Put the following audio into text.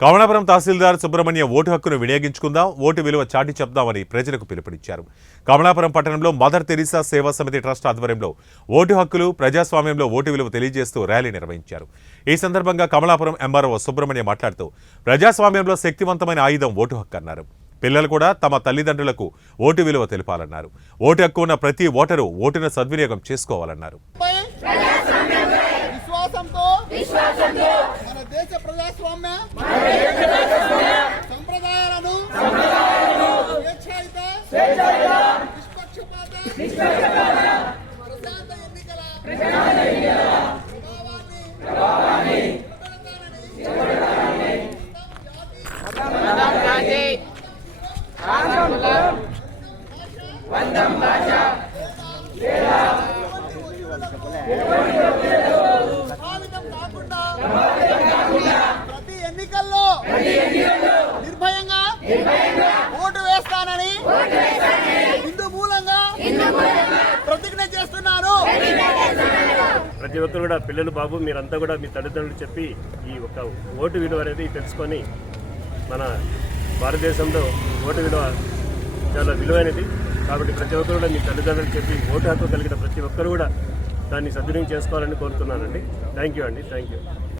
కమలాపురం తహసీల్దార్ Subrahmanyam vote హక్కును వినియోగించుకుందాం, vote విలువ చాటి చెప్దామని ప్రజలకు పిలుపునిచ్చారు. కమలాపురం పట్టణంలో మదర్ తెరీసా సేవా సమితి ట్రస్ట్ ఆధ్వర్యంలో ఓటు హక్కులు, ప్రజాస్వామ్యంలో ఓటు విలువ తెలియజేస్తూ ర్యాలీ నిర్వహించారు. ఈ సందర్భంగా కమలాపురం ఎంఆర్ఓ సుబ్రహ్మణ్యం మాట్లాడుతూ ప్రజాస్వామ్యంలో శక్తివంతమైన ఆయుధం ఓటు హక్కు అన్నారు. పిల్లలు కూడా తమ తల్లిదండ్రులకు ఓటు విలువ తెలపాలన్నారు. ఓటు హక్కు ఉన్న ప్రతి ఓటరు ఓటును సద్వినియోగం చేసుకోవాలన్నారు. మన దేశ ప్రజాస్వామ్య సంప్రదాయాలను నిష్పక్షపాత ప్రశాంత ఎన్నికల ప్రభావాన్ని ప్రతి ఎన్నికల్లో నిర్భయంగా ఓటు వేస్తానని హిందూ మూలంగా ప్రతిజ్ఞ చేస్తున్నాను. ప్రతి ఒక్కరు కూడా పిల్లలు బాబు మీరంతా కూడా మీ తల్లిదండ్రులు చెప్పి ఈ ఒక ఓటు విలువ అనేది తెలుసుకొని మన భారతదేశంలో ఓటు విలువ చాలా విలువైనది కాబట్టి ప్రతి ఒక్కరు కూడా మీ తల్లిదండ్రులు చెప్పి ఓటు హక్కు కలిగిన ప్రతి ఒక్కరు కూడా దాన్ని సద్వినియోగం చేసుకోవాలని కోరుతున్నానండి. థ్యాంక్ యూ అండి. Thank you.